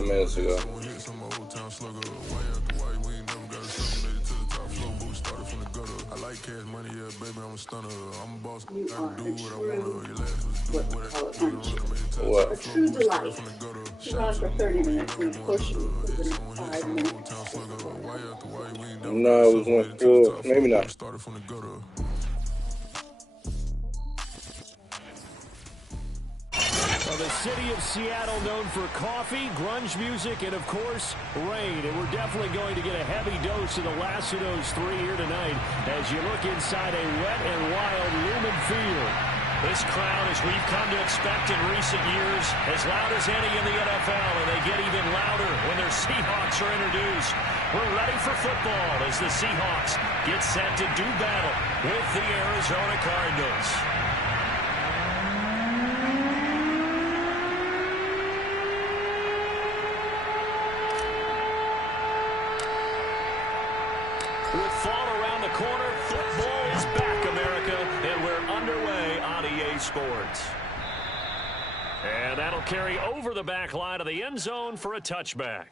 Minutes ago. I like cash money, yeah, baby, I'm a stunner. I'm a boss. You I are can do a what I true, want. Your last was do what what call it, What? a true delight. You're on for 30 minutes and of course you for the next 5 minutes. No, it was one full. Maybe not. Started from the gutter. Well, the city of Seattle known for coffee, grunge music, and, of course, rain. And we're definitely going to get a heavy dose of the last of those three here tonight as you look inside a wet and wild Lumen Field. This crowd, as we've come to expect in recent years, as loud as any in the NFL, and they get even louder when their Seahawks are introduced. We're ready for football as the Seahawks get set to do battle with the Arizona Cardinals. With fall around the corner, football is back, America, and we're underway on EA Sports. And that'll carry over the back line of the end zone for a touchback.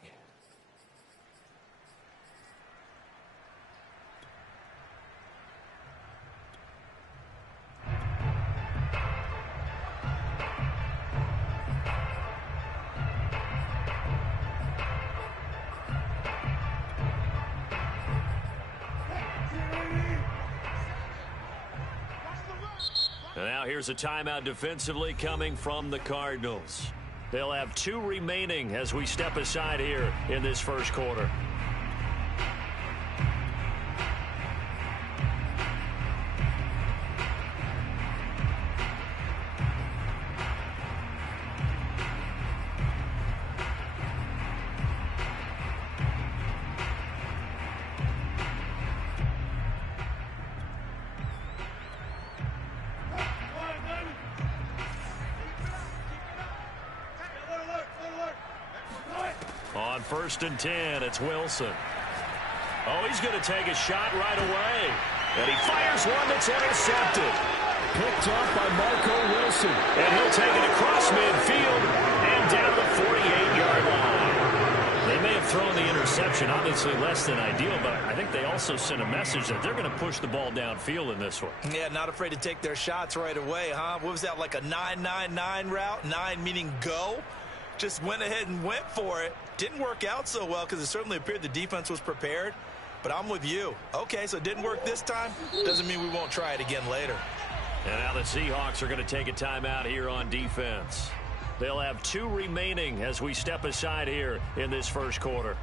And now here's a timeout defensively coming from the Cardinals. They'll have 2 remaining as we step aside here in this first quarter. On 1st and 10, it's Wilson. Oh, he's going to take a shot right away. And he fires one that's intercepted. Picked up by Marco Wilson. And he'll take it across midfield and down the 48-yard line. They may have thrown the interception, obviously less than ideal, but I think they also sent a message that they're going to push the ball downfield in this one. Yeah, not afraid to take their shots right away, huh? What was that, like a 9-9-9 route? 9 meaning go? Just went ahead and went for it. Didn't work out so well because it certainly appeared the defense was prepared. But I'm with you. Okay, so it didn't work this time. Doesn't mean we won't try it again later. And now the Seahawks are going to take a timeout here on defense. They'll have 2 remaining as we step aside here in this first quarter.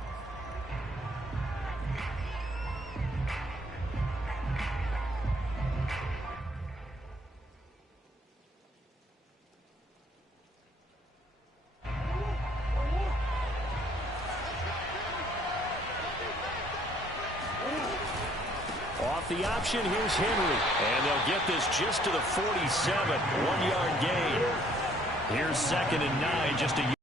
Off the option, here's Henry. And they'll get this just to the 47. 1-yard gain. Here's 2nd and 9, just a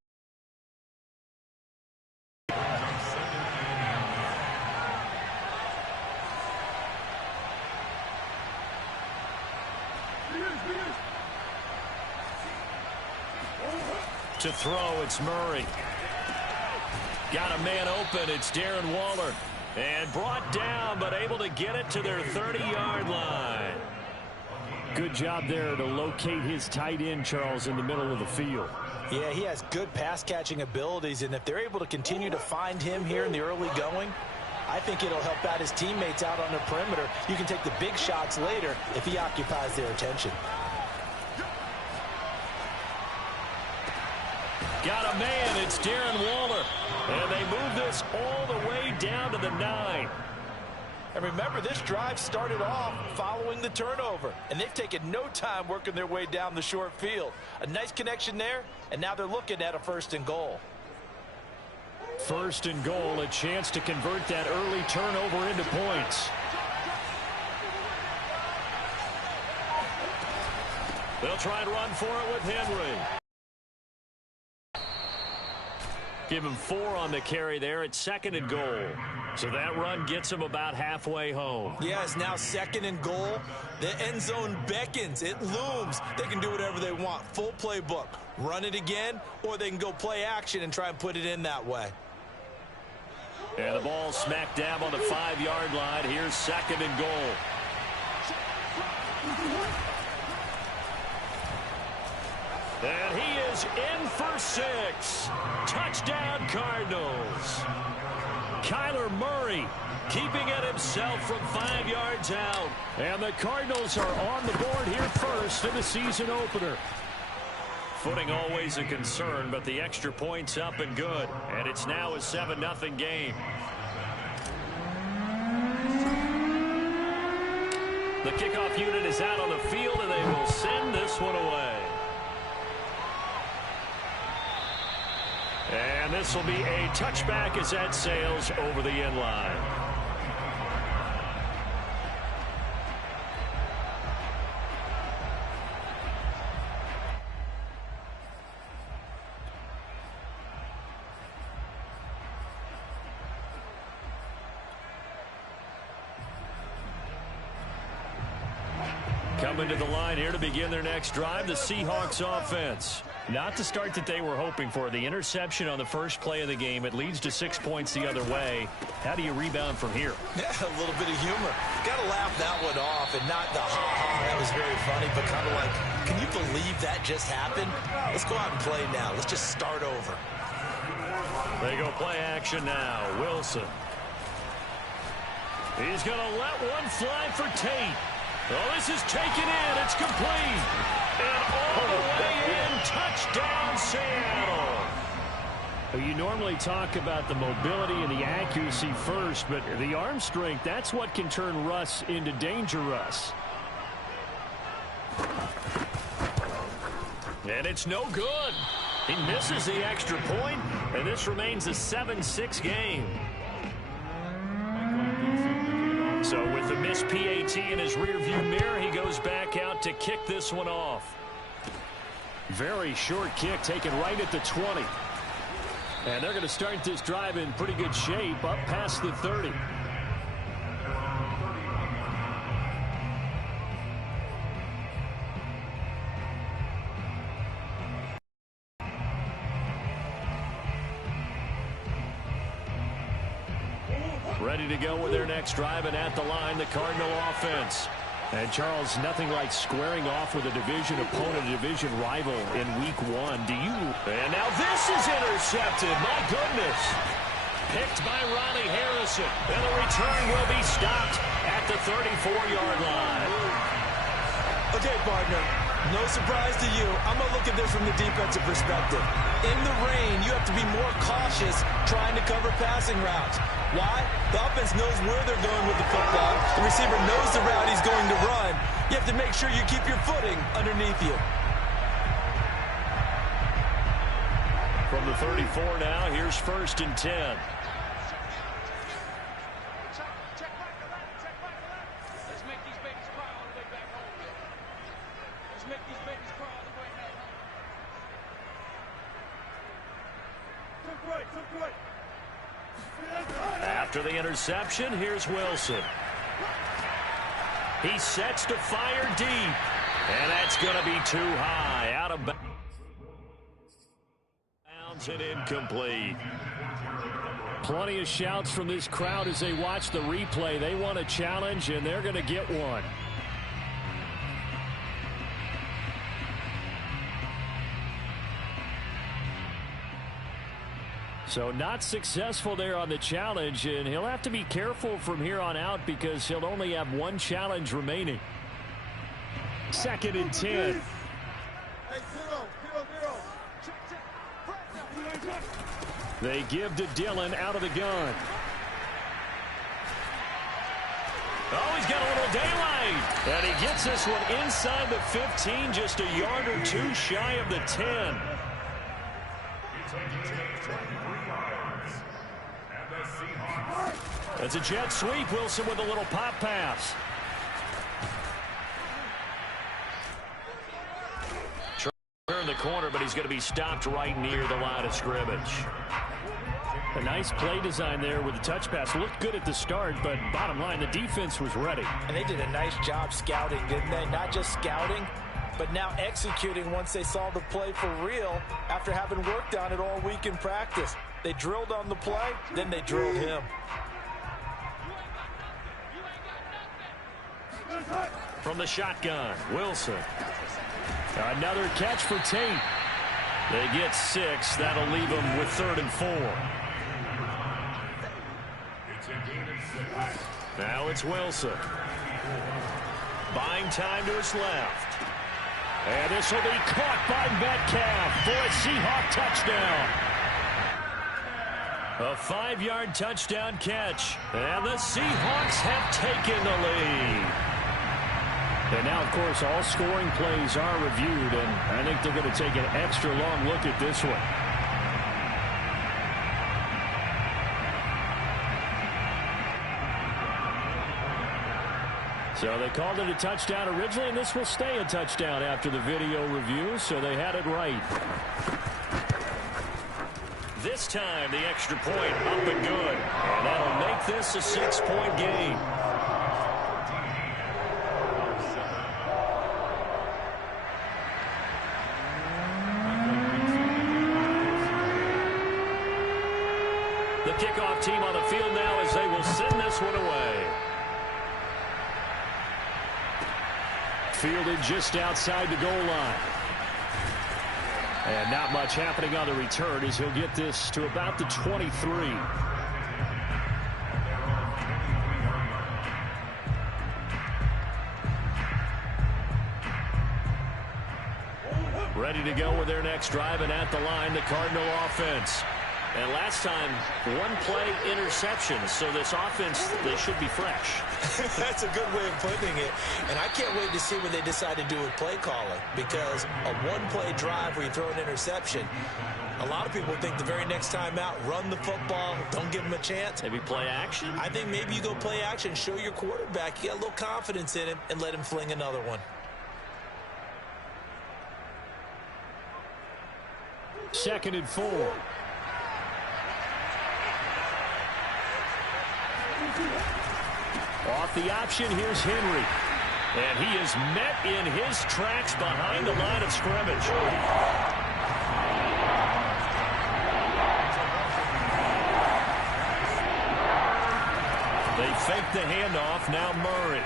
to throw, it's Murray. Got a man open, it's Darren Waller. And brought down, but able to get it to their 30-yard line. Good job there to locate his tight end, Charles, in the middle of the field. Yeah, he has good pass-catching abilities, and if they're able to continue to find him here in the early going, I think it'll help out his teammates out on the perimeter. You can take the big shots later if he occupies their attention. Got a man, it's Darren Waller. And they move this all the way down to the 9. And remember, this drive started off following the turnover. And they've taken no time working their way down the short field. A nice connection there, and now they're looking at a 1st and goal. 1st and goal, a chance to convert that early turnover into points. They'll try and run for it with Henry. Give him 4 on the carry there at 2nd and goal. So that run gets him about halfway home. Yeah, it's now 2nd and goal. The end zone beckons. It looms. They can do whatever they want. Full playbook. Run it again, or they can go play action and try and put it in that way. And the ball smack dab on the 5-yard line. Here's 2nd and goal. And he is in for 6. Touchdown, Cardinals. Kyler Murray keeping it himself from 5 yards out. And the Cardinals are on the board here first in the season opener. Footing always a concern, but the extra point's up and good. And it's now a 7-0 game. The kickoff unit is out on the field, and they will send this one away. And this will be a touchback as that sails over the end line. Coming to the line here to begin their next drive, the Seahawks offense. Not the start that they were hoping for. The interception on the first play of the game. It leads to 6 points the other way. How do you rebound from here? Yeah, a little bit of humor. Got to laugh that one off, and not the ha-ha, that was very funny, but kind of like, can you believe that just happened? Let's go out and play now. Let's just start over. They go play action now. Wilson. He's going to let one fly for Tate. Oh, this is taken in. It's complete. And all the way in. Touchdown, Seattle. You normally talk about the mobility and the accuracy first, but the arm strength, that's what can turn Russ into Danger Russ. And it's no good. He misses the extra point, and this remains a 7-6 game. So with the missed PAT in his rearview mirror, he goes back out to kick this one off. Very short kick taken right at the 20. And they're going to start this drive in pretty good shape up past the 30. Ready to go with their next drive, and at the line, the Cardinal offense. And, Charles, nothing like squaring off with a division opponent, a division rival in Week 1. Do you? And now this is intercepted. My goodness. Picked by Ronnie Harrison. And the return will be stopped at the 34-yard line. Okay, partner. No surprise to you. I'm going to look at this from the defensive perspective. In the rain, you have to be more cautious trying to cover passing routes. Why? The offense knows where they're going with the football. The receiver knows the route he's going to run. You have to make sure you keep your footing underneath you. From the 34 now, here's 1st and 10. After the interception, here's Wilson. He sets to fire deep. And that's going to be too high. Out of bounds and incomplete. Plenty of shouts from this crowd as they watch the replay. They want a challenge, and they're going to get one. So not successful there on the challenge, and he'll have to be careful from here on out because he'll only have one challenge remaining. 2nd and 10. They give to Dillon out of the gun. Oh, he's got a little daylight. And he gets this one inside the 15, just a yard or two shy of the 10. It's a jet sweep. Wilson with a little pop pass. Turn the corner, but he's going to be stopped right near the line of scrimmage. A nice play design there with the touch pass. Looked good at the start, but bottom line, the defense was ready. And they did a nice job scouting, didn't they? Not just scouting, but now executing once they saw the play for real after having worked on it all week in practice. They drilled on the play, then they drilled him. From the shotgun, Wilson. Another catch for Tate. They get 6. That'll leave them with 3rd and 4. Now it's Wilson. Buying time to his left. And this will be caught by Metcalf for a Seahawk touchdown. A 5-yard touchdown catch. And the Seahawks have taken the lead. And now, of course, all scoring plays are reviewed, and I think they're going to take an extra long look at this one. So they called it a touchdown originally, and this will stay a touchdown after the video review, so they had it right. This time, the extra point up and good, and that'll make this a 6-point game. The kickoff team on the field now as they will send this one away. Fielded just outside the goal line. And not much happening on the return as he'll get this to about the 23. Ready to go with their next drive, and at the line, the Cardinal offense. And last time, 1-play interception, so this offense, they should be fresh. That's a good way of putting it. And I can't wait to see what they decide to do with play calling, because a 1-play drive where you throw an interception, a lot of people think the very next time out, run the football, don't give them a chance. Maybe play action? I think maybe you go play action, show your quarterback, you got a little confidence in him, and let him fling another one. 2nd and 4. Off the option, here's Henry. And he is met in his tracks behind the line of scrimmage. They fake the handoff, now Murray.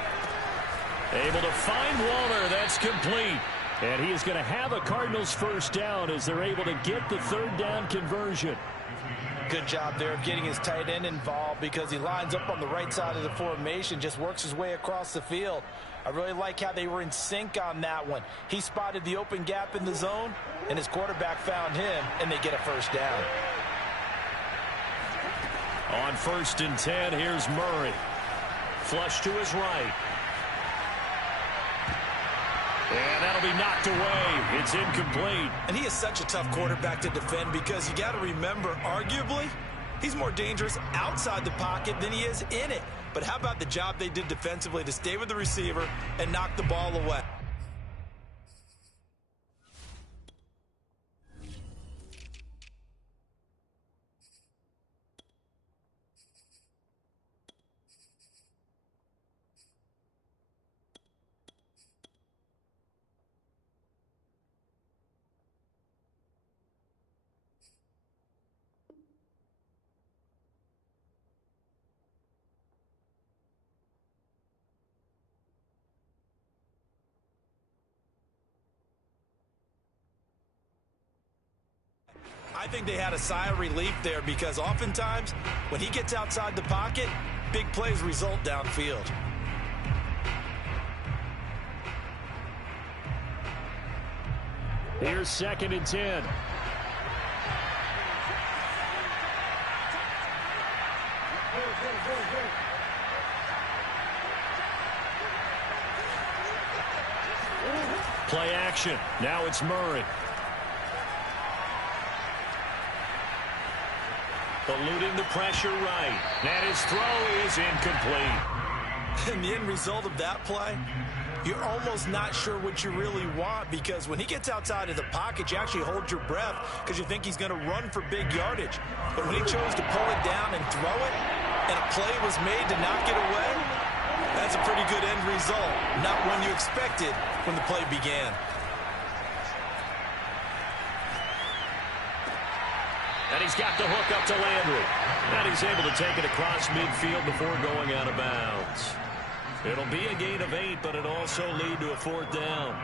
Able to find Waller, that's complete. And he is going to have a Cardinals first down as they're able to get the 3rd down conversion. Good job there of getting his tight end involved because he lines up on the right side of the formation, just works his way across the field. I really like how they were in sync on that one. He spotted the open gap in the zone, and his quarterback found him, and they get a first down. On 1st and 10, here's Murray. Flush to his right. And that'll be knocked away. It's incomplete. And he is such a tough quarterback to defend because you got to remember, arguably, he's more dangerous outside the pocket than he is in it. But how about the job they did defensively to stay with the receiver and knock the ball away? I think they had a sigh of relief there because oftentimes when he gets outside the pocket, big plays result downfield. Here's 2nd and 10. Play action. Now it's Murray. Eluding the pressure right. And his throw is incomplete. And the end result of that play, you're almost not sure what you really want, because when he gets outside of the pocket, you actually hold your breath because you think he's going to run for big yardage. But when he chose to pull it down and throw it, and a play was made to knock it away, that's a pretty good end result. Not one you expected when the play began. And he's got the hook up to Landry. And he's able to take it across midfield before going out of bounds. It'll be a gain of 8, but it'll also lead to a 4th down.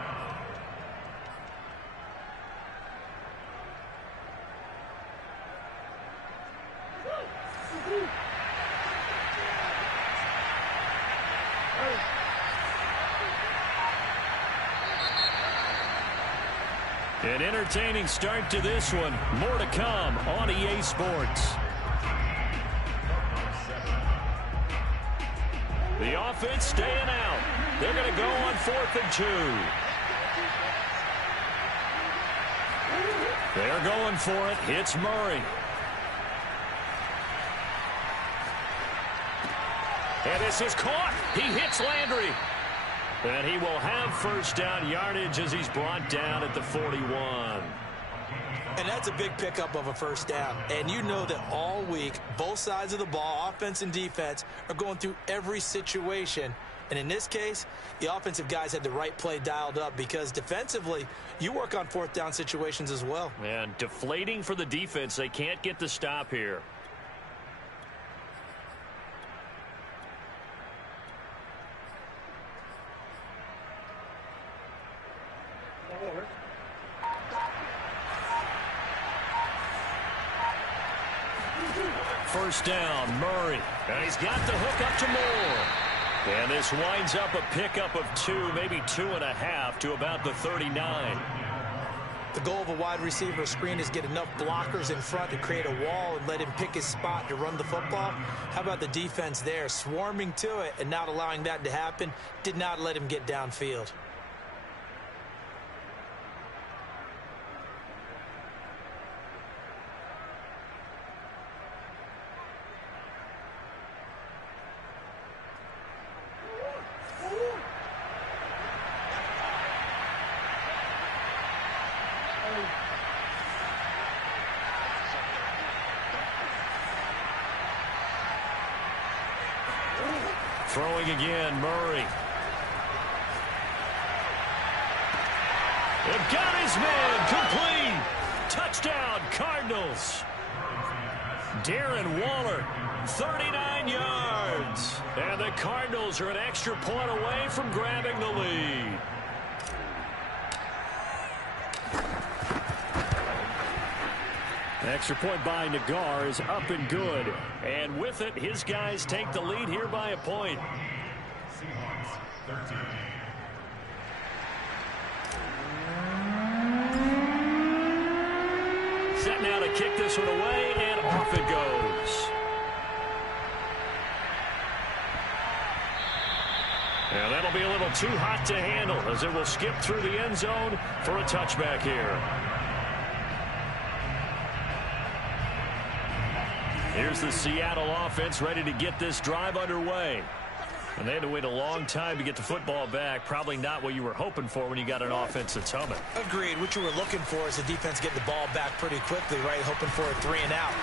An entertaining start to this one. More to come on EA Sports. The offense staying out. They're going to go on 4th and 2. They're going for it. It's Murray. And this is caught. He hits Landry. And he will have 1st down yardage as he's brought down at the 41. And that's a big pickup of a 1st down. And you know that all week, both sides of the ball, offense and defense, are going through every situation. And in this case, the offensive guys had the right play dialed up, because defensively, you work on 4th down situations as well. And deflating for the defense. They can't get the stop here. First down, Murray. And he's got the hook up to Moore. And this winds up a pickup of 2, maybe 2.5 to about the 39. The goal of a wide receiver screen is get enough blockers in front to create a wall and let him pick his spot to run the football. How about the defense there, swarming to it and not allowing that to happen? Did not let him get downfield. Throwing again, Murray. They've got his man complete. Touchdown, Cardinals. Darren Waller, 39 yards. And the Cardinals are an extra point away from grabbing the lead. Extra point by Nagar is up and good. And with it, his guys take the lead here by a point. Set now to kick this one away, and off it goes. And that'll be a little too hot to handle, as it will skip through the end zone for a touchback here. Here's the Seattle offense ready to get this drive underway. And they had to wait a long time to get the football back. Probably not what you were hoping for when you got an offense that's humming. Agreed. What you were looking for is the defense getting the ball back pretty quickly, right? Hoping for a 3 and out.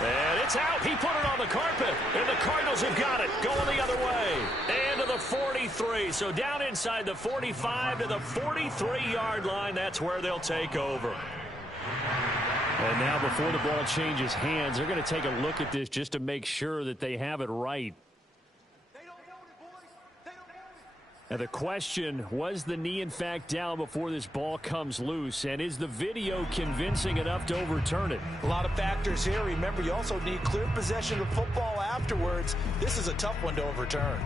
And it's out. He put it on the carpet. And the Cardinals have got it. Going the other way. And to the 43. So down inside the 45 to the 43-yard line. That's where they'll take over. And now before the ball changes hands, they're going to take a look at this just to make sure that they have it right. And the question, was the knee in fact down before this ball comes loose? And is the video convincing enough to overturn it? A lot of factors here. Remember, you also need clear possession of football afterwards. This is a tough one to overturn.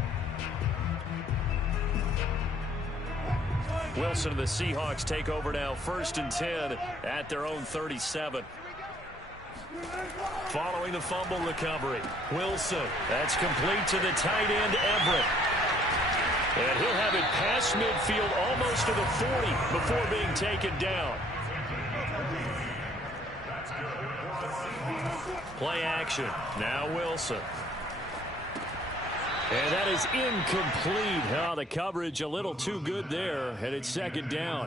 Wilson and the Seahawks take over now, 1st and 10 at their own 37. Following the fumble recovery, Wilson. That's complete to the tight end, Everett. And he'll have it past midfield almost to the 40 before being taken down. Play action. Now Wilson. And that is incomplete. Oh, the coverage a little too good there, and it's second down.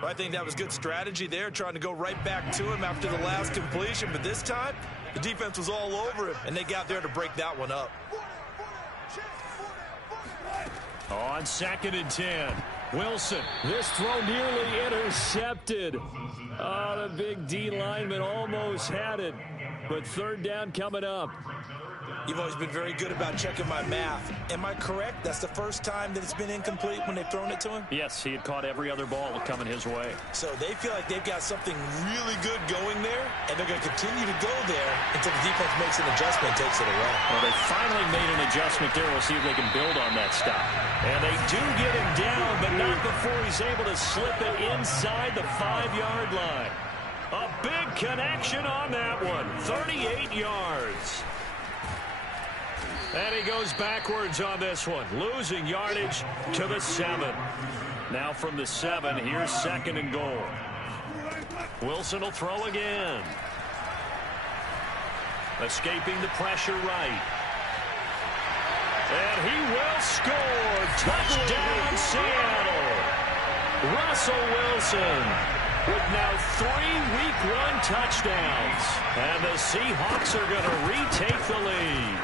Well, I think that was good strategy there, trying to go right back to him after the last completion. But this time, the defense was all over him, and they got there to break that one up. On 2nd and 10, Wilson. This throw nearly intercepted. Oh, the big D lineman almost had it. But third down coming up. You've always been very good about checking my math. Am I correct? That's the first time that it's been incomplete when they've thrown it to him? Yes, he had caught every other ball coming his way. So they feel like they've got something really good going there, and they're going to continue to go there until the defense makes an adjustment and takes it away. Well, they finally made an adjustment there. We'll see if they can build on that stop. And they do get him down, but not before he's able to slip it inside the 5-yard line. A big connection on that one. 38 yards. And he goes backwards on this one, losing yardage to the 7. Now from the 7, here's 2nd and goal. Wilson will throw again. Escaping the pressure right. And he will score. Touchdown, Seattle. Russell Wilson with now 3 Week 1 touchdowns. And the Seahawks are going to retake the lead.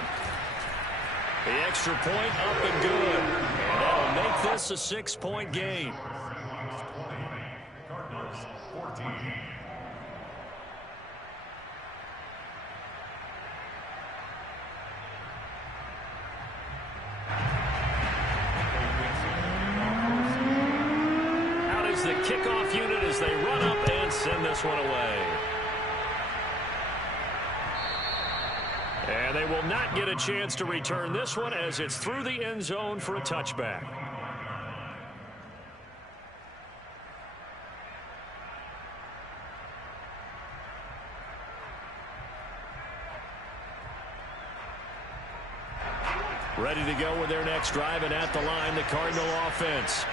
The extra point up and good. And that'll make this a 6-point game. Out is the kickoff unit as they run up and send this one away. And they will not get a chance to return this one as it's through the end zone for a touchback. Ready to go with their next drive, and at the line, the Cardinal offense.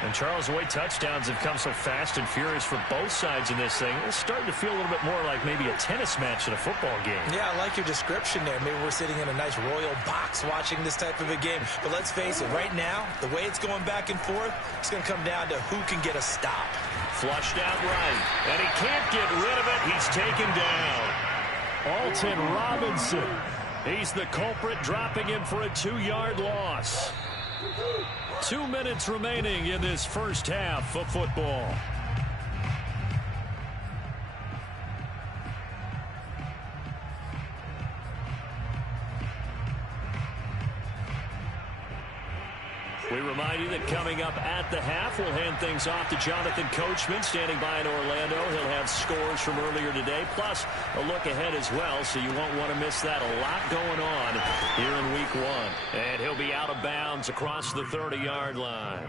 And Charles, the way touchdowns have come so fast and furious for both sides in this thing, it's starting to feel a little bit more like maybe a tennis match in a football game. Yeah, I like your description there. Maybe we're sitting in a nice royal box watching this type of a game. But let's face it, right now, the way it's going back and forth, it's going to come down to who can get a stop. Flushed out right, and he can't get rid of it. He's taken down. Alton Robinson. He's the culprit, dropping him for a 2-yard loss. 2 minutes remaining in this first half of football. We remind you that coming up at the half, we'll hand things off to Jonathan Coachman, standing by in Orlando. He'll have scores from earlier today, plus a look ahead as well, so you won't want to miss that. A lot going on here in Week 1. And he'll be out of bounds across the 30-yard line.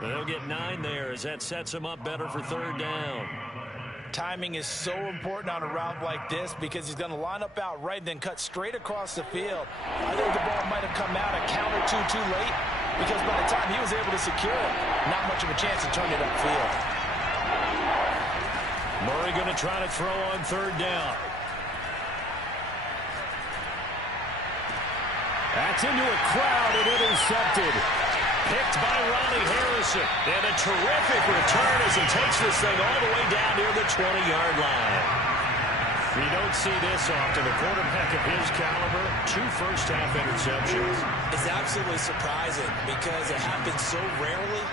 And they'll get 9 there as that sets him up better for third down. Timing is so important on a route like this because he's going to line up out right and then cut straight across the field. I think the ball might have come out a count or two too late because by the time he was able to secure it, not much of a chance to turn it upfield. Murray going to try to throw on third down. That's into a crowd and intercepted. Picked by Ronnie Harrison. And a terrific return as he takes this thing all the way down near the 20-yard line. You don't see this often. A quarterback of his caliber, 2 first-half interceptions. It's absolutely surprising because it happens so rarely.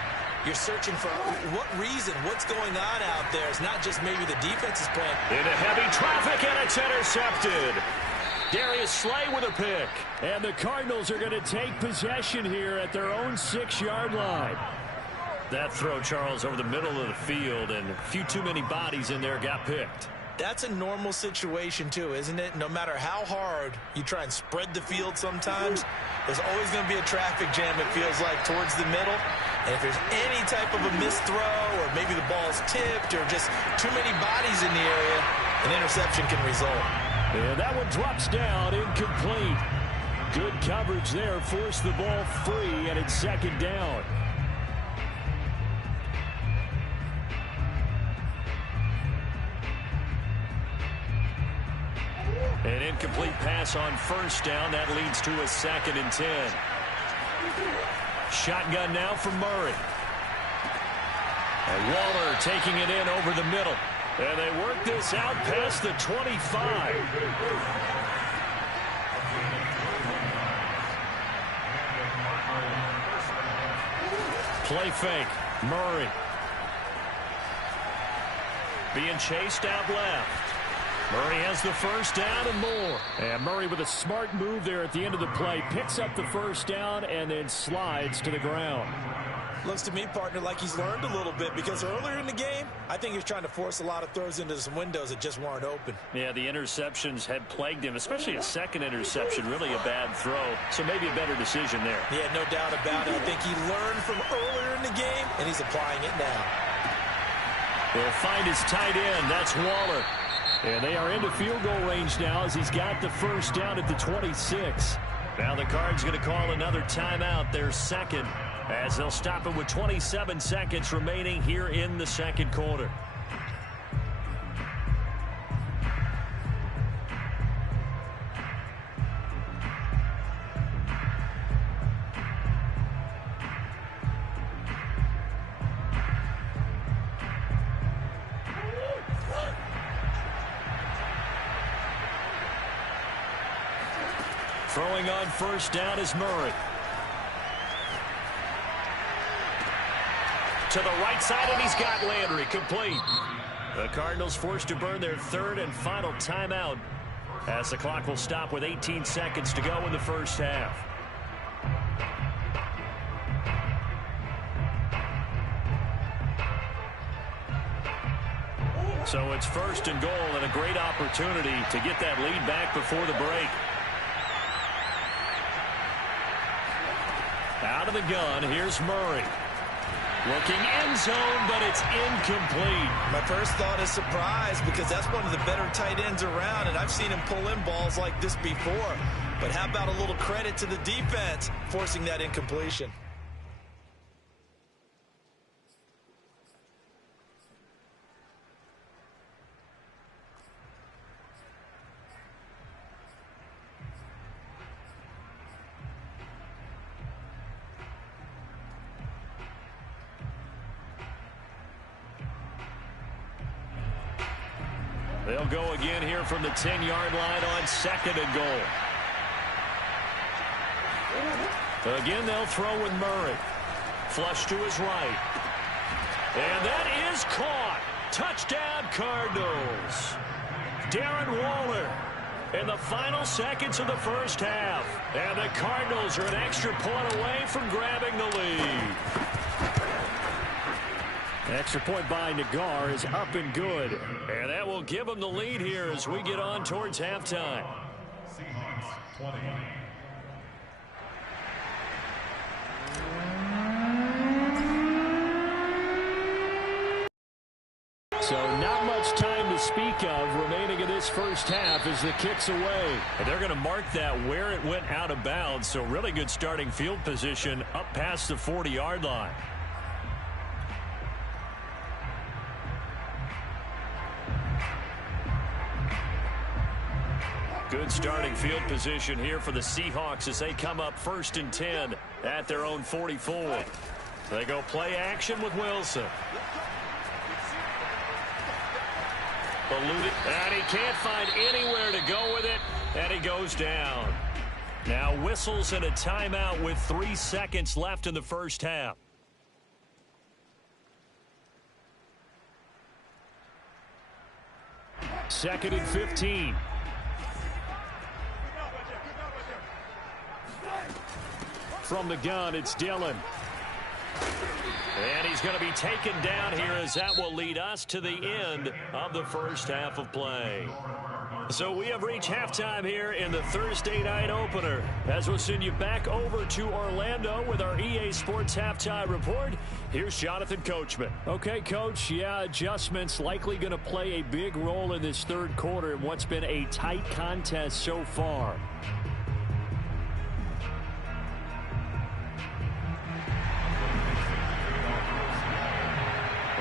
You're searching for what reason, what's going on out there. It's not just maybe the defense is playing. Into heavy traffic, and it's intercepted. Darius Slay with a pick. And the Cardinals are going to take possession here at their own 6-yard line. That throw, Charles, over the middle of the field, and a few too many bodies in there got picked. That's a normal situation, too, isn't it? No matter how hard you try and spread the field sometimes, there's always going to be a traffic jam, it feels like, towards the middle. And if there's any type of a missed throw or maybe the ball's tipped or just too many bodies in the area, an interception can result. And that one drops down, incomplete. Good coverage there, forced the ball free, and it's second down. An incomplete pass on first down. That leads to a 2nd and 10. Shotgun now from Murray. And Waller taking it in over the middle. And they work this out past the 25. Play fake. Murray. Being chased out left. Murray has the first down and more. And Murray with a smart move there at the end of the play. Picks up the first down and then slides to the ground. Looks to me, partner, like he's learned a little bit because earlier in the game, I think he was trying to force a lot of throws into some windows that just weren't open. Yeah, the interceptions had plagued him, especially a second interception, really a bad throw. So maybe a better decision there. Yeah, no doubt about it. I think he learned from earlier in the game, and he's applying it now. They'll find his tight end. That's Waller. And they are into field goal range now as he's got the first down at the 26. Now the Cards going to call another timeout, their second, as they'll stop it with 27 seconds remaining here in the second quarter. Throwing on first down is Murray. To the right side, and he's got Landry complete. The Cardinals forced to burn their third and final timeout as the clock will stop with 18 seconds to go in the first half. So it's first and goal and a great opportunity to get that lead back before the break. Out of the gun, here's Murray. Looking end zone, but it's incomplete. My first thought is surprise because that's one of the better tight ends around, and I've seen him pull in balls like this before. But how about a little credit to the defense forcing that incompletion? They'll go again here from the 10-yard line on second and goal. Again, they'll throw with Murray. Flush to his right. And that is caught. Touchdown, Cardinals. Darren Waller in the final seconds of the first half. And the Cardinals are an extra point away from grabbing the lead. An extra point by Nagar is up and good. And that will give them the lead here as we get on towards halftime. So not much time to speak of remaining in this first half as the kick's away. And they're going to mark that where it went out of bounds. So really good starting field position up past the 40-yard line. Good starting field position here for the Seahawks as they come up first and 10 at their own 44. They go play action with Wilson. Eluded, and he can't find anywhere to go with it, and he goes down. Now whistles and a timeout with 3 seconds left in the first half. Second and 15. From the gun, it's Dillon. And he's going to be taken down here as that will lead us to the end of the first half of play. So we have reached halftime here in the Thursday night opener. As we'll send you back over to Orlando with our EA Sports Halftime Report, here's Jonathan Coachman. Okay, Coach, yeah, adjustments likely going to play a big role in this third quarter in what's been a tight contest so far.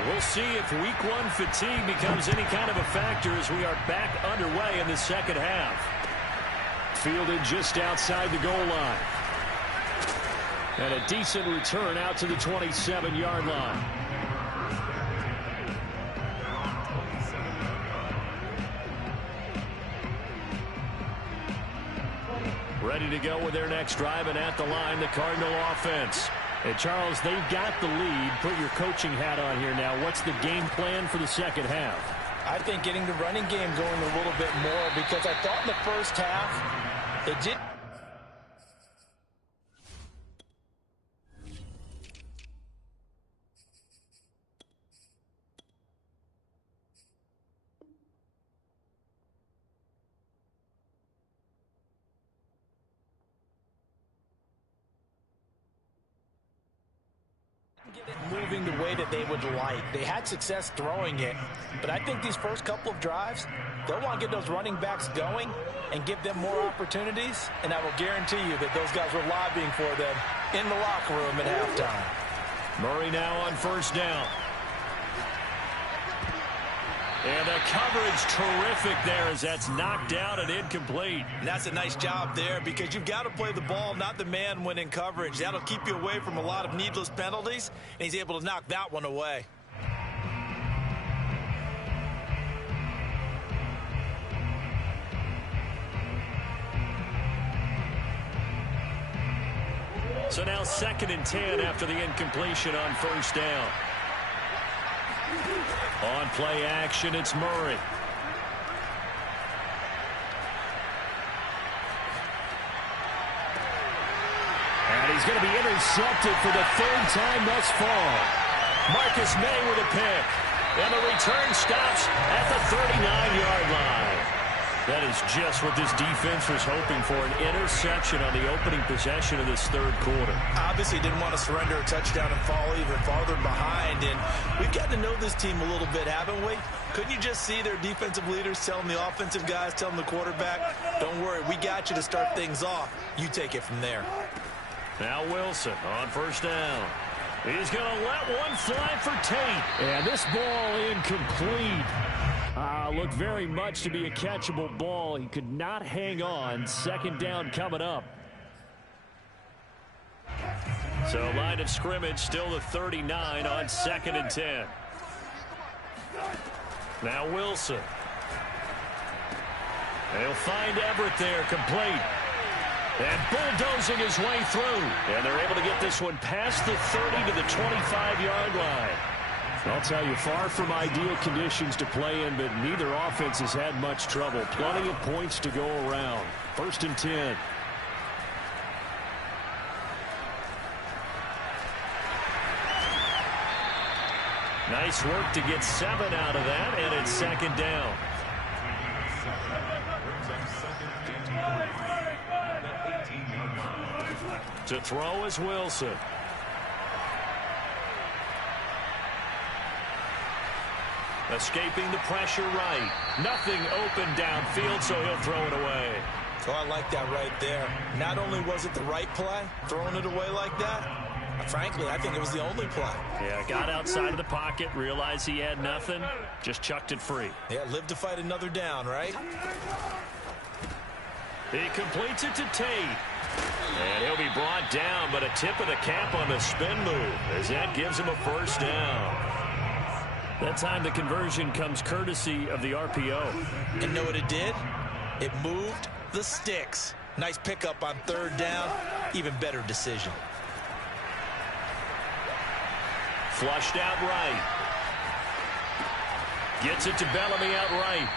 We'll see if week one fatigue becomes any kind of a factor as we are back underway in the second half. fielded just outside the goal line. And a decent return out to the 27-yard line. Ready to go with their next drive, and at the line, the Cardinal offense. And Charles, they've got the lead. Put your coaching hat on here now. What's the game plan for the second half? I think getting the running game going a little bit more, because I thought in the first half it did. Moving the way that they would like. They had success throwing it, but I think these first couple of drives, they'll want to get those running backs going and give them more opportunities, and I will guarantee you that those guys were lobbying for them in the locker room at halftime. Murray now on first down. And the coverage terrific there as that's knocked out and incomplete. And that's a nice job there, because you've got to play the ball, not the man when in coverage. That'll keep you away from a lot of needless penalties, and he's able to knock that one away. So now 2nd and 10 after the incompletion on first down. On play action, it's Murray. And he's going to be intercepted for the 3rd time thus far. Marcus May with a pick. And the return stops at the 39-yard line. That is just what this defense was hoping for, an interception on the opening possession of this 3rd quarter. Obviously didn't want to surrender a touchdown and fall even farther behind, and we've gotten to know this team a little bit, haven't we? Couldn't you just see their defensive leaders telling the offensive guys, telling the quarterback, don't worry, we got you to start things off. You take it from there. Now Wilson on first down. He's going to let one fly for Tate. And this ball incomplete. Looked very much to be a catchable ball. He could not hang on. 2nd down coming up. So line of scrimmage still the 39 on 2nd and 10. Now Wilson. They'll find Everett there, complete. And bulldozing his way through. And they're able to get this one past the 30 to the 25-yard line. I'll tell you, far from ideal conditions to play in, but neither offense has had much trouble. Plenty of points to go around. 1st and 10. Nice work to get 7 out of that, and it's 2nd down. To throw is Wilson. Escaping the pressure right. Nothing open downfield, so he'll throw it away. Oh, I like that right there. Not only was it the right play, throwing it away like that, frankly, I think it was the only play. Yeah, got outside of the pocket, realized he had nothing, just chucked it free. Yeah, live to fight another down, right? He completes it to Tate. And he'll be brought down, but a tip of the cap on the spin move as that gives him a 1st down. That time the conversion comes courtesy of the RPO. And know what it did? It moved the sticks. Nice pickup on 3rd down. Even better decision. Flushed out right. Gets it to Bellamy out right.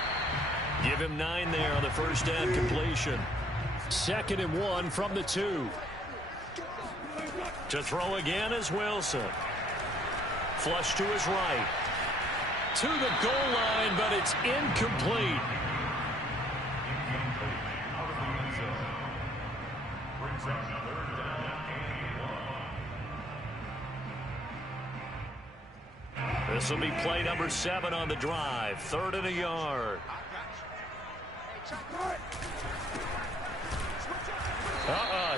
Give him 9 there on the 1st down completion. 2nd and 1 from the 2. To throw again is Wilson. Flush to his right. To the goal line, but it's incomplete. This will be play number 7 on the drive. 3rd and a yard.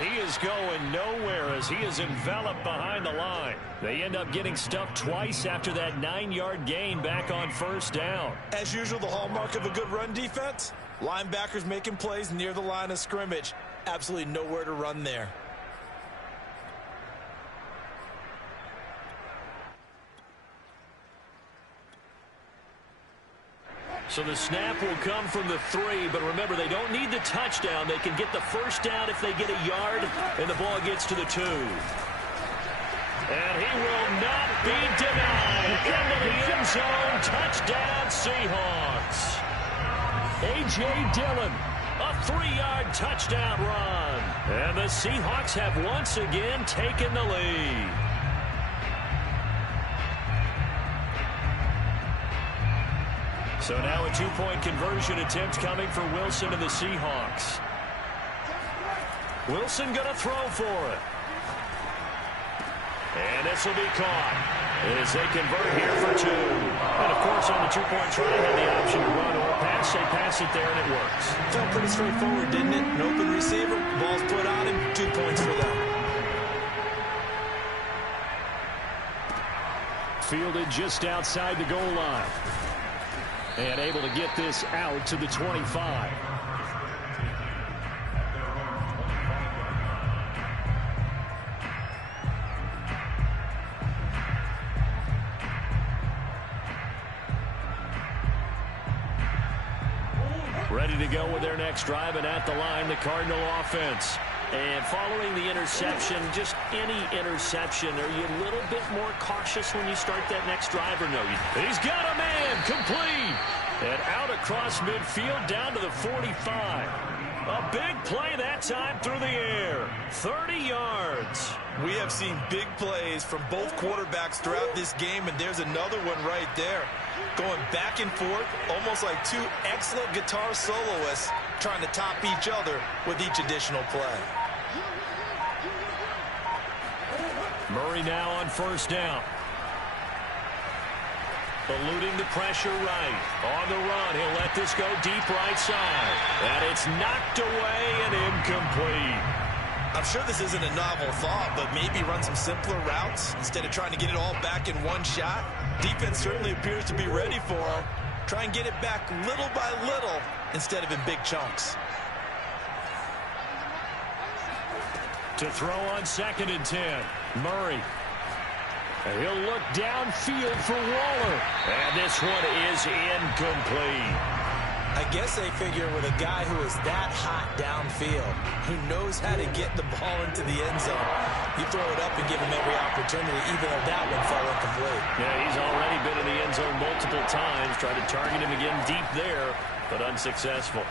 He is going nowhere as he is enveloped behind the line. They end up getting stuffed twice after that 9-yard gain back on 1st down. As usual, the hallmark of a good run defense, Linebackers making plays near the line of scrimmage. Absolutely nowhere to run there. So the snap will come from the 3, but remember, they don't need the touchdown. They can get the first down if they get a yard, and the ball gets to the 2. And he will not be denied. Into the end zone. Touchdown, Seahawks. A.J. Dillon, a 3-yard touchdown run. And the Seahawks have once again taken the lead. So now a 2-point conversion attempt coming for Wilson and the Seahawks. Wilson going to throw for it. And this will be caught as they convert here for 2. And, of course, on the 2-point try, had the option to run or pass. They pass it there, and it works. Felt pretty straightforward, didn't it? An open receiver, ball's put on him, 2 points for them. Fielded just outside the goal line. And able to get this out to the 25. Ready to go with their next drive, and at the line, the Cardinal offense. And following the interception, just any interception, are you a little bit more cautious when you start that next drive or no? He's got a man, complete. And out across midfield down to the 45. A big play that time through the air. 30 yards. We have seen big plays from both quarterbacks throughout this game, and there's another one right there. Going back and forth, almost like 2 excellent guitar soloists trying to top each other with each additional play. Murray now on first down. Eluding the pressure right. On the run, he'll let this go deep right side. And it's knocked away and incomplete. I'm sure this isn't a novel thought, but maybe run some simpler routes instead of trying to get it all back in one shot. Defense certainly appears to be ready for him. Try and get it back little by little instead of in big chunks. To throw on 2nd and 10. Murray. And he'll look downfield for Waller. And this one is incomplete. I guess they figure with a guy who is that hot downfield, who knows how to get the ball into the end zone, you throw it up and give him every opportunity, even though that one fell incomplete. Yeah, he's already been in the end zone multiple times. Tried to target him again deep there, but unsuccessful.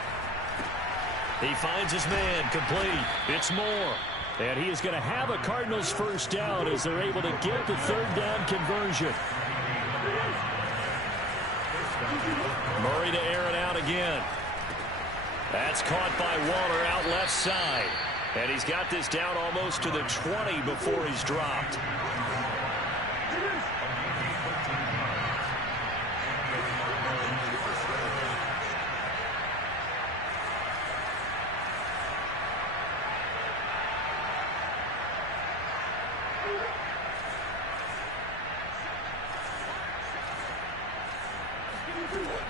He finds his man, complete. It's Moore. And he is going to have a Cardinals first down as they're able to get the 3rd down conversion. Murray to air it out again. That's caught by Waller out left side. And he's got this down almost to the 20 before he's dropped.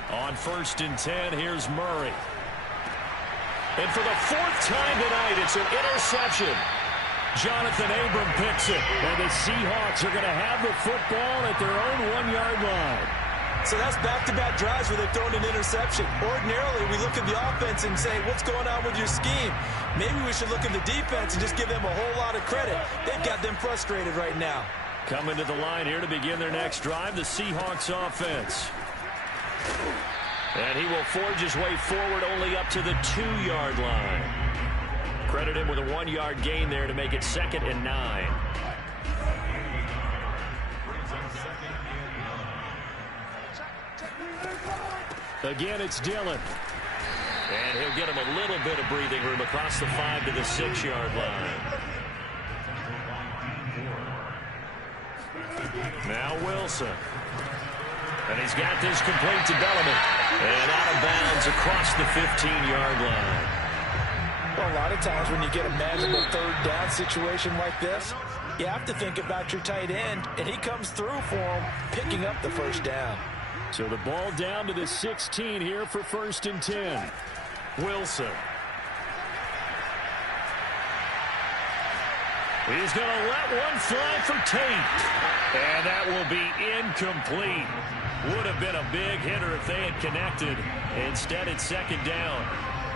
On 1st and 10, here's Murray. And for the 4th time tonight, it's an interception. Jonathan Abram picks it. And the Seahawks are going to have the football at their own 1-yard line. So that's back-to-back drives where they've thrown an interception. Ordinarily, we look at the offense and say, what's going on with your scheme? Maybe we should look at the defense and just give them a whole lot of credit. They've got them frustrated right now. Coming to the line here to begin their next drive, the Seahawks offense. And he will forge his way forward only up to the 2-yard line. Credit him with a 1-yard gain there to make it 2nd and 9. Again, it's Dillon. And he'll get him a little bit of breathing room across the 5 to the 6-yard line. Now Wilson. And he's got this complete to Bellamy. And out of bounds across the 15-yard line. Well, a lot of times when you get a manageable 3rd down situation like this, you have to think about your tight end, and he comes through for him, picking up the 1st down. So the ball down to the 16 here for 1st and 10. Wilson. He's going to let one fly for Tate. And that will be incomplete. Would have been a big hitter if they had connected. Instead, it's second down.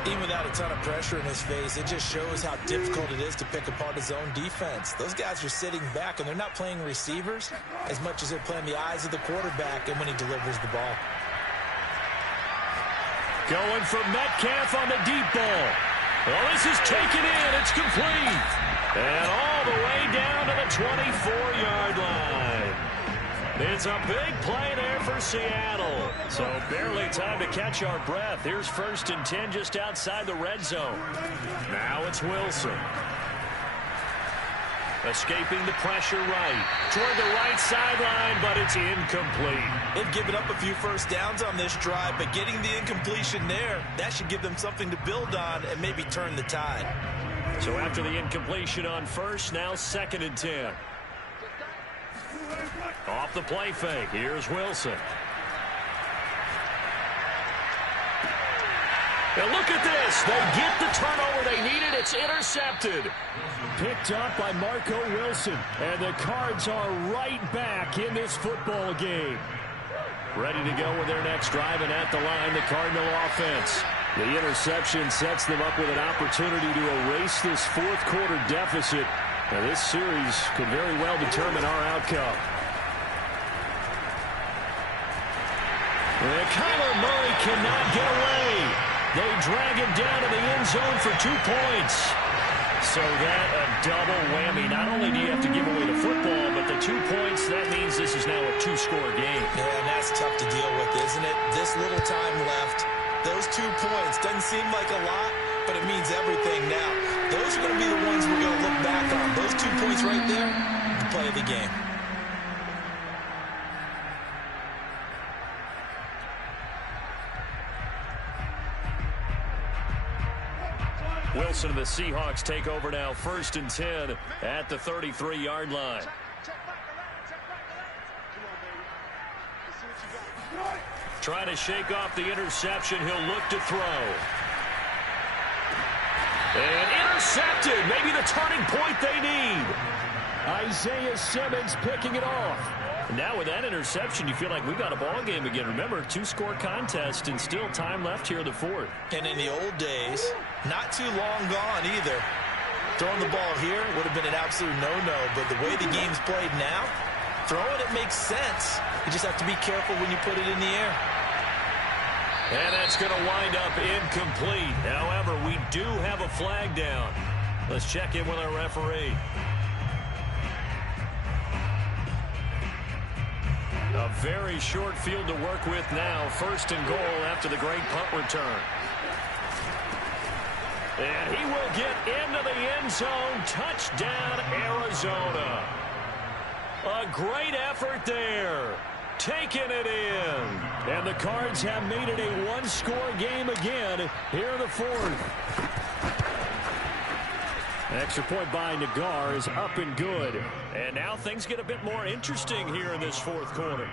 Even without a ton of pressure in his face, it just shows how difficult it is to pick apart his own defense. Those guys are sitting back, and they're not playing receivers as much as they're playing the eyes of the quarterback and when he delivers the ball. Going for Metcalf on the deep ball. Well, this is taken in. It's complete. And all the way down to the 24-yard line. It's a big play there for Seattle. So barely time to catch our breath. Here's 1st and 10 just outside the red zone. Now it's Wilson. Escaping the pressure right. Toward the right sideline, but it's incomplete. They've given up a few first downs on this drive, but getting the incompletion there, that should give them something to build on and maybe turn the tide. So after the incompletion on first, now 2nd and 10. Off the play fake. Here's Wilson. And look at this. They get the turnover they needed. It's intercepted. Picked up by Marco Wilson. And the Cards are right back in this football game. Ready to go with their next drive, and at the line, the Cardinal offense. The interception sets them up with an opportunity to erase this fourth-quarter deficit. Now, this series could very well determine our outcome. And Kyler Murray cannot get away. They drag him down to the end zone for 2 points. So that a double whammy. Not only do you have to give away the football, but the 2 points, that means this is now a 2-score game. Yeah, and that's tough to deal with, isn't it? This little time left. Those 2 points doesn't seem like a lot, but it means everything now. Those are going to be the ones we're going to look back on. Those 2 points right there, the play of the game. Wilson and the Seahawks take over now, 1st and 10 at the 33-yard line. Trying to shake off the interception. He'll look to throw. And intercepted. Maybe the turning point they need. Isaiah Simmons picking it off. Now with that interception, you feel like we got a ball game again. Remember, 2-score contest and still time left here in the 4th. And in the old days, not too long gone either. Throwing the ball here would have been an absolute no-no, but the way the game's played now, throwing it makes sense. You just have to be careful when you put it in the air. And that's going to wind up incomplete. However, we do have a flag down. Let's check in with our referee. A very short field to work with now. 1st and goal after the great punt return. And he will get into the end zone. Touchdown, Arizona. A great effort there. Taking it in. And the Cards have made it a 1-score game again here in the 4th. Extra point by Nagar is up and good. And now things get a bit more interesting here in this 4th quarter.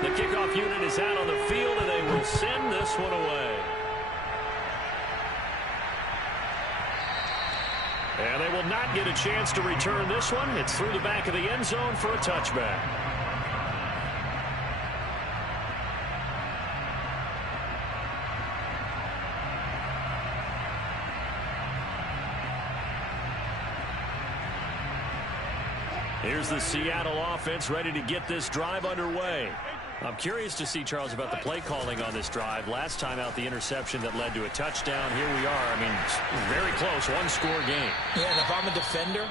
The kickoff unit is out on the field, and they will send this one away. And they will not get a chance to return this one. It's through the back of the end zone for a touchback. Here's the Seattle offense ready to get this drive underway. I'm curious to see, Charles, about the play calling on this drive. Last time out, the interception that led to a touchdown. Here we are. I mean, very close, 1-score game. Yeah, and if I'm a defender,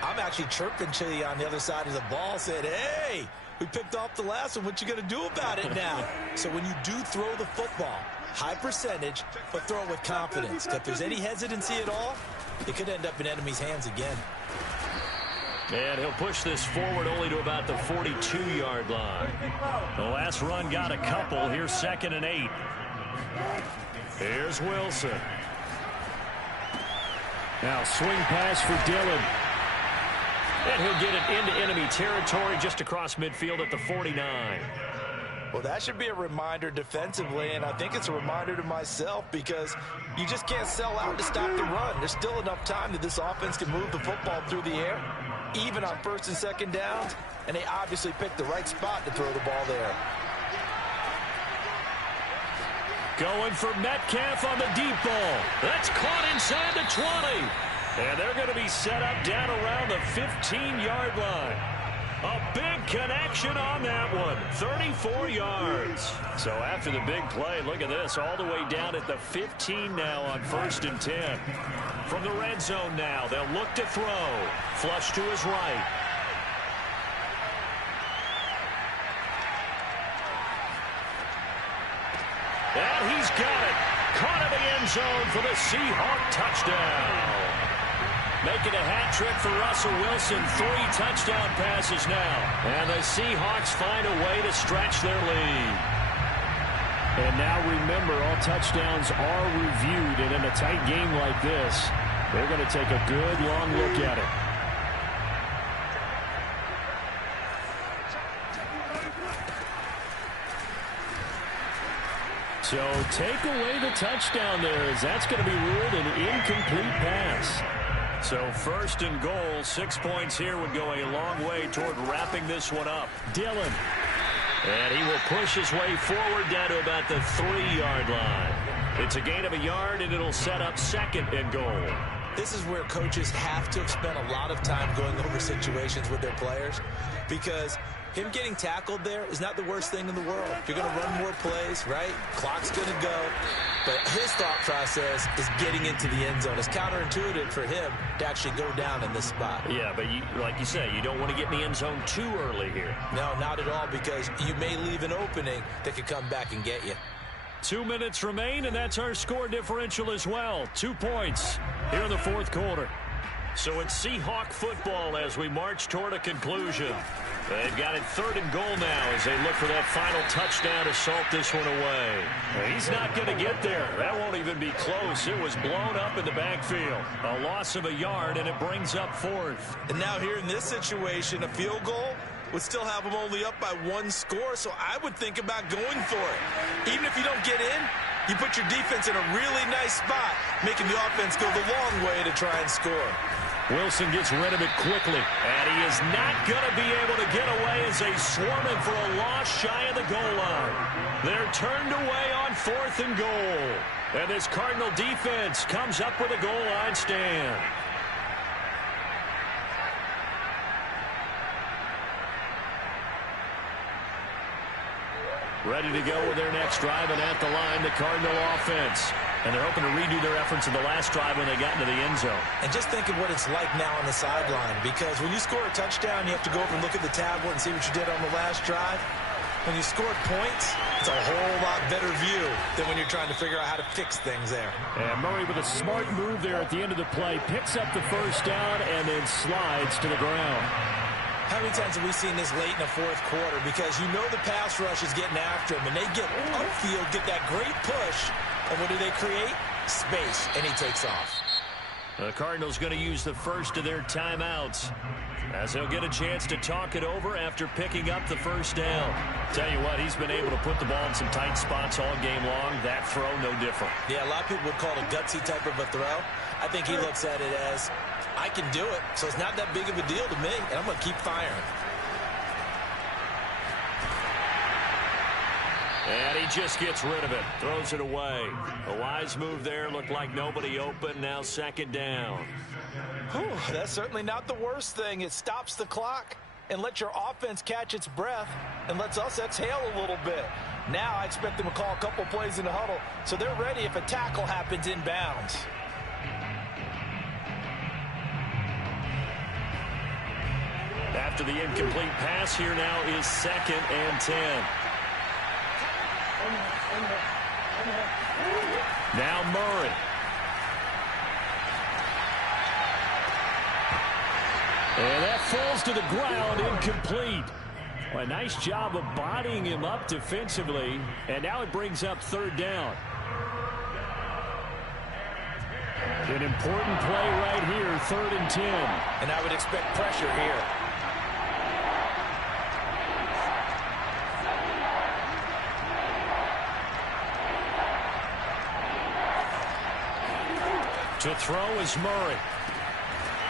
I'm actually chirping to you on the other side of the ball, said, hey, we picked off the last one. What you going to do about it now? So when you do throw the football, high percentage, but throw it with confidence. If there's any hesitancy at all, it could end up in enemy's hands again. And he'll push this forward only to about the 42-yard line. The last run got a couple. Here's 2nd and 8. Here's Wilson. Now swing pass for Dillon. And he'll get it into enemy territory just across midfield at the 49. Well, that should be a reminder defensively, and I think it's a reminder to myself because you just can't sell out to stop the run. There's still enough time that this offense can move the football through the air, even on first and second downs, and they obviously picked the right spot to throw the ball there. Going for Metcalf on the deep ball. That's caught inside the 20. And they're going to be set up down around the 15-yard line. A big connection on that one. 34 yards. So after the big play, look at this. All the way down at the 15 now on 1st and 10. From the red zone now, they'll look to throw. Flush to his right. And he's got it. Caught in the end zone for the Seahawk touchdown. Making a hat trick for Russell Wilson. 3 touchdown passes now. And the Seahawks find a way to stretch their lead. And now remember, all touchdowns are reviewed. And in a tight game like this, they're going to take a good long look at it. So take away the touchdown there, as that's going to be ruled an incomplete pass. So 1st and goal, 6 points here would go a long way toward wrapping this one up. Dillon. And he will push his way forward down to about the 3-yard line. It's a gain of a yard, and it'll set up 2nd and goal. This is where coaches have to spend a lot of time going over situations with their players, because him getting tackled there is not the worst thing in the world. You're going to run more plays, right? Clock's going to go. But his thought process is getting into the end zone. It's counterintuitive for him to actually go down in this spot. Yeah, but like you say, you don't want to get in the end zone too early here. No, not at all, because you may leave an opening that could come back and get you. 2 minutes remain, and that's our score differential as well. 2 points here in the 4th quarter. So it's Seahawk football as we march toward a conclusion. They've got it 3rd and goal now as they look for that final touchdown to salt this one away. He's not going to get there. That won't even be close. It was blown up in the backfield. A loss of a yard, and it brings up 4th. And now here in this situation, a field goal would still have them only up by 1 score, so I would think about going for it. Even if you don't get in, you put your defense in a really nice spot, making the offense go the long way to try and score. Wilson gets rid of it quickly, and he is not going to be able to get away as they swarm him for a loss shy of the goal line. They're turned away on 4th and goal. And this Cardinal defense comes up with a goal line stand. Ready to go with their next drive, and at the line, the Cardinal offense. And they're hoping to redo their efforts in the last drive when they got into the end zone. And just think of what it's like now on the sideline, because when you score a touchdown, you have to go over and look at the tablet and see what you did on the last drive. When you score points, it's a whole lot better view than when you're trying to figure out how to fix things there. And Murray with a smart move there at the end of the play, picks up the 1st down and then slides to the ground. How many times have we seen this late in the 4th quarter? Because you know the pass rush is getting after him, and they get upfield, get that great push, and what do they create? Space, and he takes off. The Cardinals going to use the first of their timeouts as they'll get a chance to talk it over after picking up the 1st down. Tell you what, he's been able to put the ball in some tight spots all game long. That throw, no different. Yeah, a lot of people would call it a gutsy type of a throw. I think he looks at it as, I can do it, so it's not that big of a deal to me, and I'm going to keep firing. And he just gets rid of it, throws it away. A wise move there, looked like nobody open, now 2nd down. Whew, that's certainly not the worst thing. It stops the clock and lets your offense catch its breath and lets us exhale a little bit. Now I expect them to call a couple plays in the huddle, so they're ready if a tackle happens inbounds. After the incomplete pass, here now is 2nd and 10. Now Murray. And that falls to the ground, incomplete. Well, a nice job of bodying him up defensively, and now it brings up 3rd down. An important play right here, 3rd and 10. And I would expect pressure here. To throw is Murray.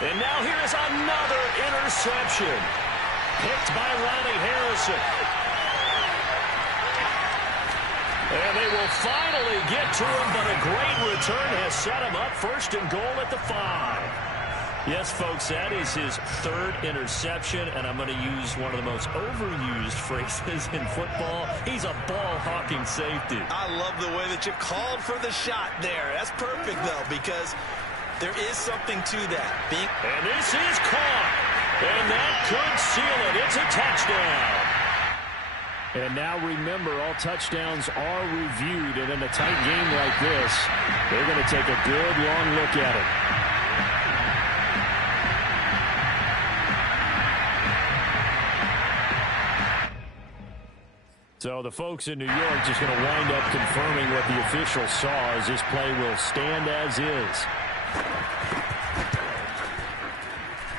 And now here is another interception. Picked by Ronnie Harrison. And they will finally get to him, but a great return has set him up 1st and goal at the 5. Yes, folks, that is his 3rd interception, and I'm going to use one of the most overused phrases in football. He's a ball-hawking safety. I love the way that you called for the shot there. That's perfect, though, because there is something to that. And this is caught, and that could seal it. It's a touchdown. And now remember, all touchdowns are reviewed, and in a tight game like this, they're going to take a good long look at it. So the folks in New York just going to wind up confirming what the official saw, as this play will stand as is.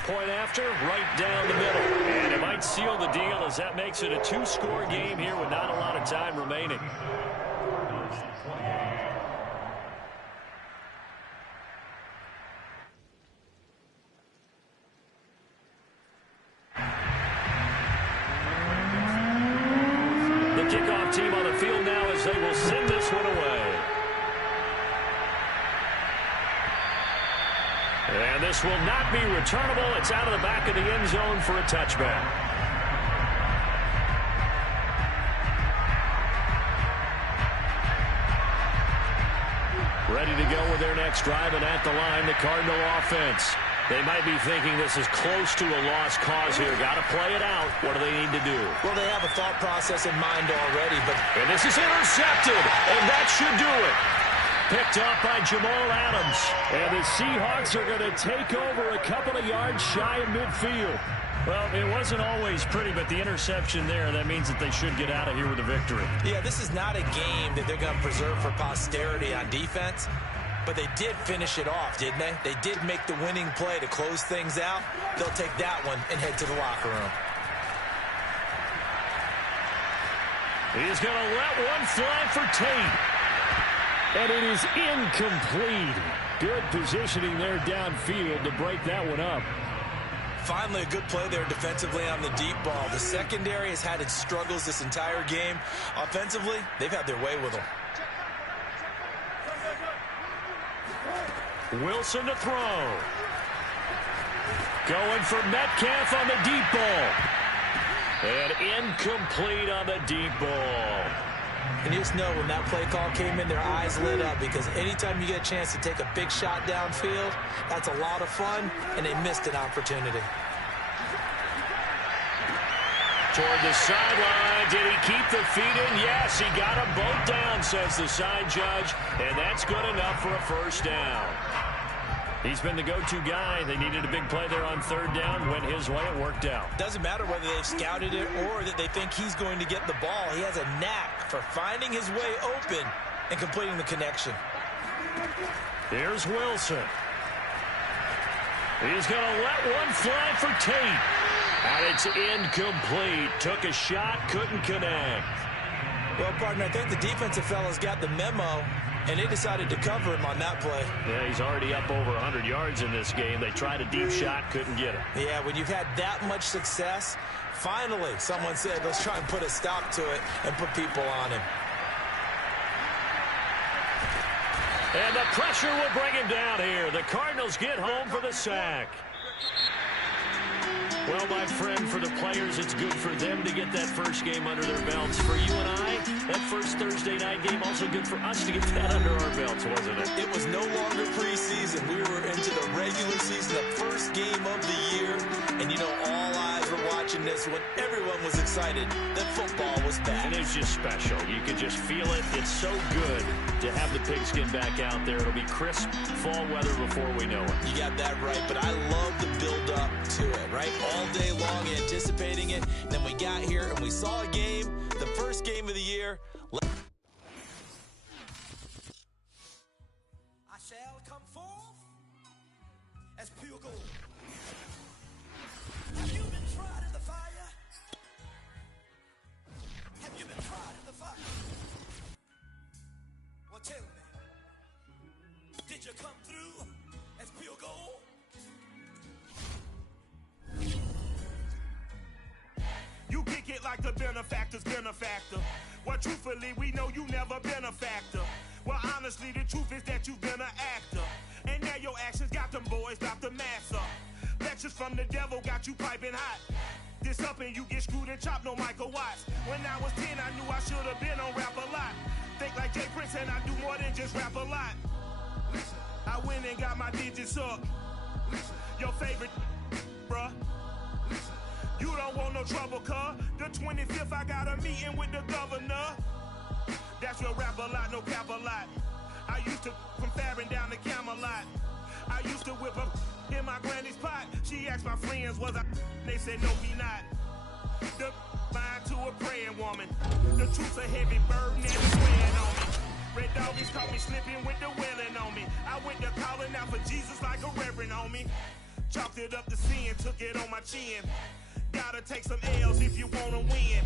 Point after, right down the middle. And it might seal the deal, as that makes it a 2-score game here with not a lot of time remaining. The kickoff team on the field now as they will send this one away. And this will not be returnable. It's out of the back of the end zone for a touchback. Ready to go with their next drive, and at the line, the Cardinal offense. They might be thinking this is close to a lost cause here. Got to play it out. What do they need to do? Well, they have a thought process in mind already, but... And this is intercepted, and that should do it. Picked up by Jamal Adams. And the Seahawks are going to take over a couple of yards shy of midfield. Well, it wasn't always pretty, but the interception there, that means that they should get out of here with a victory. Yeah, this is not a game that they're going to preserve for posterity on defense, but they did finish it off, didn't they? They did make the winning play to close things out. They'll take that one and head to the locker room. He's going to let one fly for Tate. And it is incomplete. Good positioning there downfield to break that one up. Finally, a good play there defensively on the deep ball. The secondary has had its struggles this entire game. Offensively, they've had their way with them. Wilson to throw. Going for Metcalf on the deep ball. And incomplete on the deep ball. And you just know when that play call came in, their eyes lit up, because anytime you get a chance to take a big shot downfield, that's a lot of fun, and they missed an opportunity. Toward the sideline, did he keep the feet in? Yes, he got them both down, says the side judge, and that's good enough for a first down. He's been the go-to guy. They needed a big play there on 3rd down. Went his way. It worked out. Doesn't matter whether they've scouted it or that they think he's going to get the ball. He has a knack for finding his way open and completing the connection. Here's Wilson. He's going to let one fly for Tate. And it's incomplete. Took a shot, couldn't connect. Well, partner, I think the defensive fellas got the memo, and they decided to cover him on that play. Yeah, he's already up over 100 yards in this game. They tried a deep shot, couldn't get it. Yeah, when you've had that much success, finally someone said, let's try and put a stop to it and put people on him. And the pressure will bring him down here. The Cardinals get home for the sack. Well, my friend, for the players, it's good for them to get that first game under their belts. For you and I, that first Thursday night game, also good for us to get that under our belts, wasn't it? It was no longer preseason. We were into the regular season, the first game of the year. And, you know, all eyes were watching this when everyone was excited that football was back. And it's just special. You can just feel it. It's so good to have the pigskin back out there. It'll be crisp fall weather before we know it. You got that right, but I love the build-up to it, right? All day long anticipating it. And then we got here and we saw a game, the first game of the year. I shall come forth like the benefactor's benefactor. Well, truthfully, we know you never been a factor. Well, honestly, the truth is that you've been an actor. And now your actions got them boys drop the mask up. Lectures from the devil got you piping hot. This up and you get screwed and chopped, no Michael Watts. When I was 10, I knew I should have been on Rap a Lot. Think like Jay Prince and I do more than just rap a lot. I went and got my digits up. Your favorite, bruh. You don't want no trouble, cuz. The 25th, I got a meeting with the governor. That's your Rap a Lot, no cap a lot. I used to from Farron down to Camelot. I used to whip up in my granny's pot. She asked my friends, was I? They said, no, we not. The line to a praying woman. The truth's a heavy burden and it's weighing on me. Red doggies caught me slipping with the wailing on me. I went to calling out for Jesus like a reverend on me. Chalked it up to sin, took it on my chin. Gotta take some L's if you wanna win.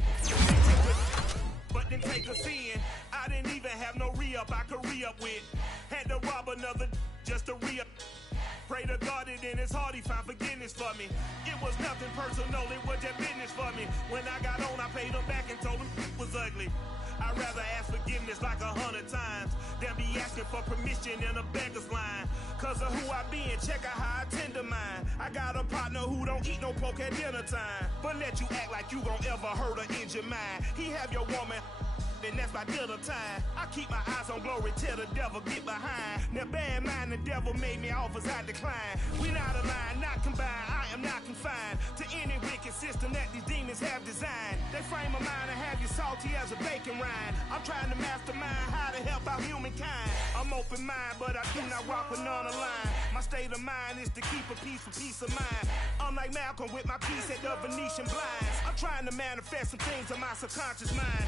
But then take a sin. I didn't even have no re-up I could re-up with. Had to rob another just to re-up. Pray to God it in his heart he found forgiveness for me. It was nothing personal, it was just business for me. When I got on, I paid him back and told him it was ugly. I'd rather ask forgiveness like 100 times than be asking for permission in a beggar's line. Cause of who I be and check out how I tend to mine. I got a partner who don't eat no pork at dinner time, but let you act like you gon' ever hurt or injure mine. He have your woman, and that's my dinner time. I keep my eyes on glory till the devil get behind. Now bear in mind the devil made me offers I decline. We not aligned, not combined, I am not confined to any wicked system that these demons have designed. They frame a mind and have you salty as a bacon rind. I'm trying to mastermind how to help out humankind. I'm open mind, but I do not rock with none aligned. My state of mind is to keep a peace for peace of mind. Unlike Malcolm with my piece at the Venetian blinds, I'm trying to manifest some things in my subconscious mind.